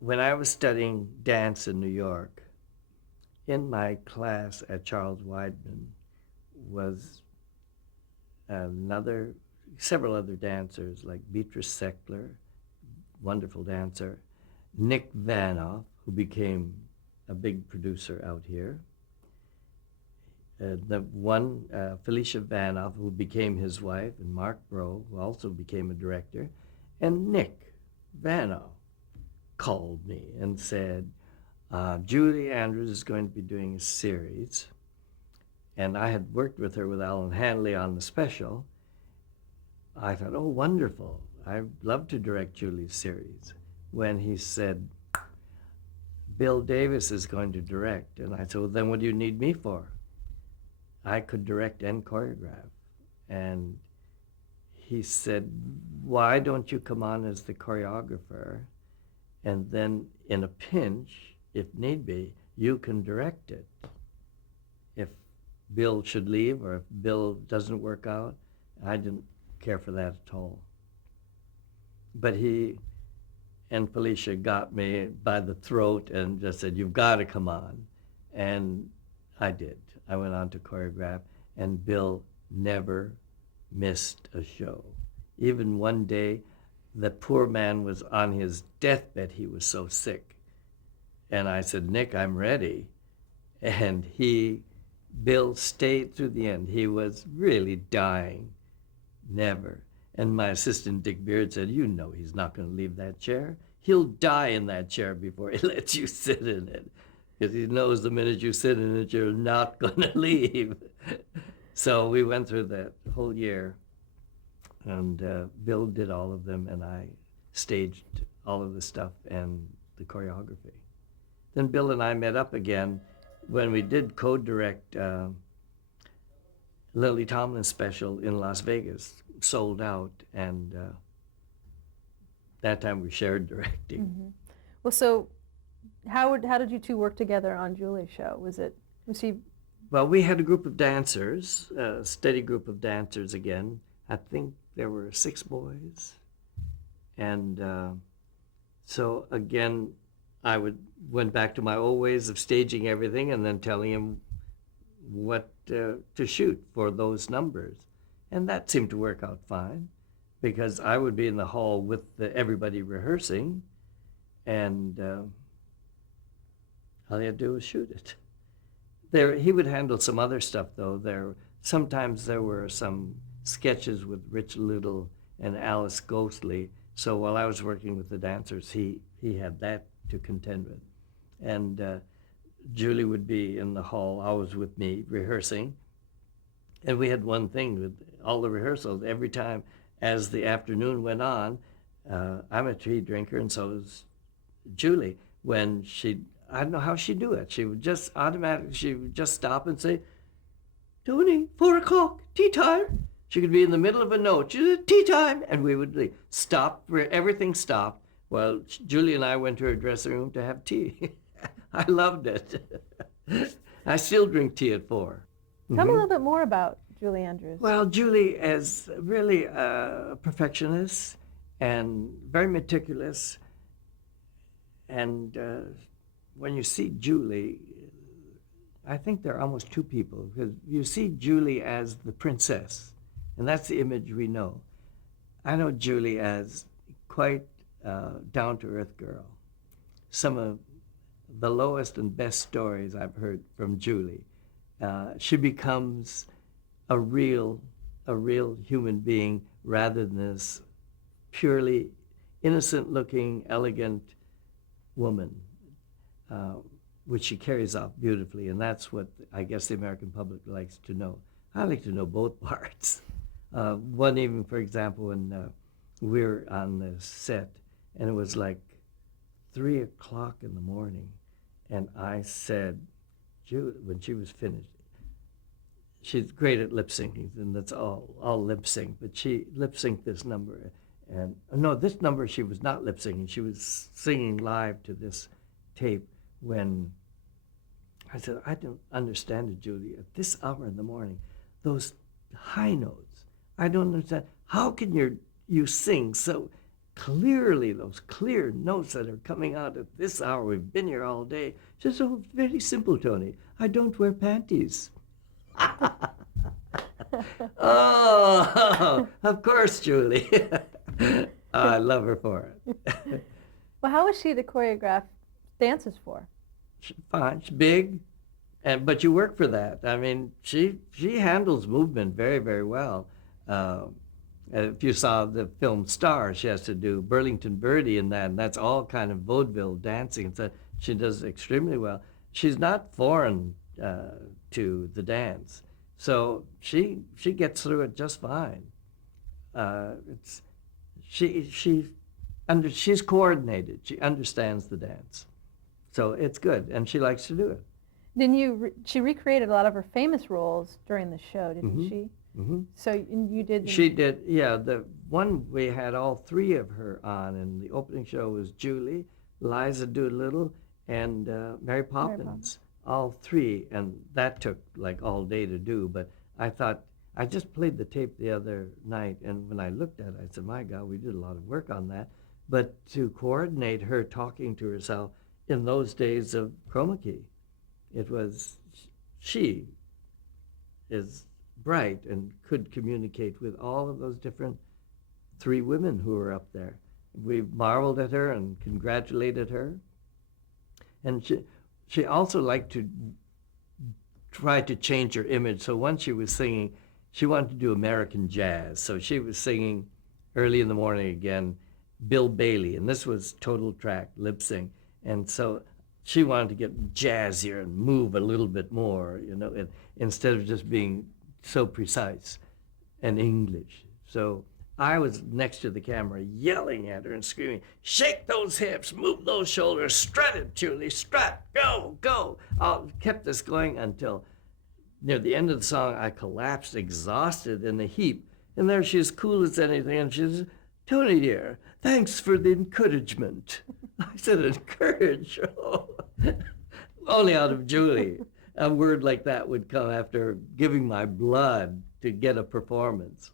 when I was studying dance in New York, in my class at Charles Weidman was another, several other dancers like Beatrice Seckler, wonderful dancer, Nick Vanoff, who became a big producer out here, the one, Felicia Vanoff, who became his wife, and Mark Bro, who also became a director, and Nick Vanoff called me and said, Julie Andrews is going to be doing a series. And I had worked with her with Alan Hanley on the special. I thought, oh, wonderful. I'd love to direct Julie's series. When he said, Bill Davis is going to direct. And I said, well, then what do you need me for? I could direct and choreograph. And he said, why don't you come on as the choreographer? And then in a pinch, if need be, you can direct it. If Bill should leave or if Bill doesn't work out, I didn't care for that at all. But he and Felicia got me by the throat and just said, you've got to come on. And I did. I went on to choreograph, and Bill never missed a show. Even one day, the poor man was on his deathbed. He was so sick. And I said, Nick, I'm ready. And Bill stayed through the end. He was really dying. Never. And my assistant, Dick Beard, said, you know he's not going to leave that chair. He'll die in that chair before he lets you sit in it. Because he knows the minute you sit in it, you're not going to leave. So we went through that whole year. And Bill did all of them, and I staged all of the stuff and the choreography. Then Bill and I met up again when we did co-direct Lily Tomlin's special in Las Vegas, sold out, and that time we shared directing. Mm-hmm. Well, so how did you two work together on Julie's show? Was she? Well, we had a group of dancers, a steady group of dancers again. I think there were 6 boys, and so again, I went back to my old ways of staging everything and then telling him what to shoot for those numbers. And that seemed to work out fine because I would be in the hall with everybody rehearsing, and all he had to do was shoot it. He would handle some other stuff, though. Sometimes there were some sketches with Rich Little and Alice Ghostly, so while I was working with the dancers, he had that to contend with. And Julie would be in the hall, always with me, rehearsing. And we had one thing with all the rehearsals. Every time as the afternoon went on, I'm a tea drinker, and so is Julie. When I don't know how she'd do it. She would just stop and say, Tony, 4 o'clock, tea time. She could be in the middle of a note. She said, tea time. And we would leave. Everything stopped. Well, Julie and I went to her dressing room to have tea. I loved it. I still drink tea at 4. Tell me a little bit more about Julie Andrews. Well, Julie is really a perfectionist and very meticulous. And when you see Julie, I think there are almost 2 people, because you see Julie as the princess, and that's the image we know. I know Julie as quite down-to-earth girl. Some of the lowest and best stories I've heard from Julie. She becomes a real human being rather than this purely innocent-looking, elegant woman, which she carries off beautifully, and that's what I guess the American public likes to know. I like to know both parts. One evening, for example, when we were on the set, and it was like 3 o'clock in the morning, and I said, Julie, when she was finished, she's great at lip syncing, and that's all lip sync, but she lip synced this number. And no, this number she was not lip syncing, she was singing live to this tape. When I said, I don't understand it, Julie, at this hour in the morning, those high notes, I don't understand. How can you sing so clearly those clear notes that are coming out at this hour. We've been here all day. She says, oh, very simple, Tony. I don't wear panties. Oh, of course, Julie. I love her for it. Well, how was she to choreograph dances for? She's fine. She's big, but you work for that. I mean, she handles movement very, very well. If you saw the film Star, she has to do Burlington Birdie in that, and that's all kind of vaudeville dancing. So she does extremely well. She's not foreign to the dance, so she gets through it just fine. It's she's coordinated. She understands the dance, so it's good, and she likes to do it. She recreated a lot of her famous roles during the show, didn't she? Mm-hmm. So you did. She did, yeah. The one we had all three of her on, and the opening show was Julie, Liza Doolittle, and Mary Poppins. All three, and that took like all day to do. But I thought I just played the tape the other night, and when I looked at it, I said, "My God, we did a lot of work on that." But to coordinate her talking to herself in those days of chroma key, it was she is bright and could communicate with all of those different three women who were up there. We marveled at her and congratulated her. And she also liked to try to change her image. So once she was singing, she wanted to do American jazz. So she was singing early in the morning again, Bill Bailey, and this was total track, lip sync. And so she wanted to get jazzier and move a little bit more, instead of just being so precise and English. So I was next to the camera yelling at her and screaming, shake those hips, move those shoulders, strut it, Julie, strut, go, go. I kept this going until near the end of the song, I collapsed exhausted in a heap. And there she's cool as anything, and she says, Tony dear, thanks for the encouragement. I said, encourage? Oh. Only out of Julie. A word like that would come after giving my blood to get a performance.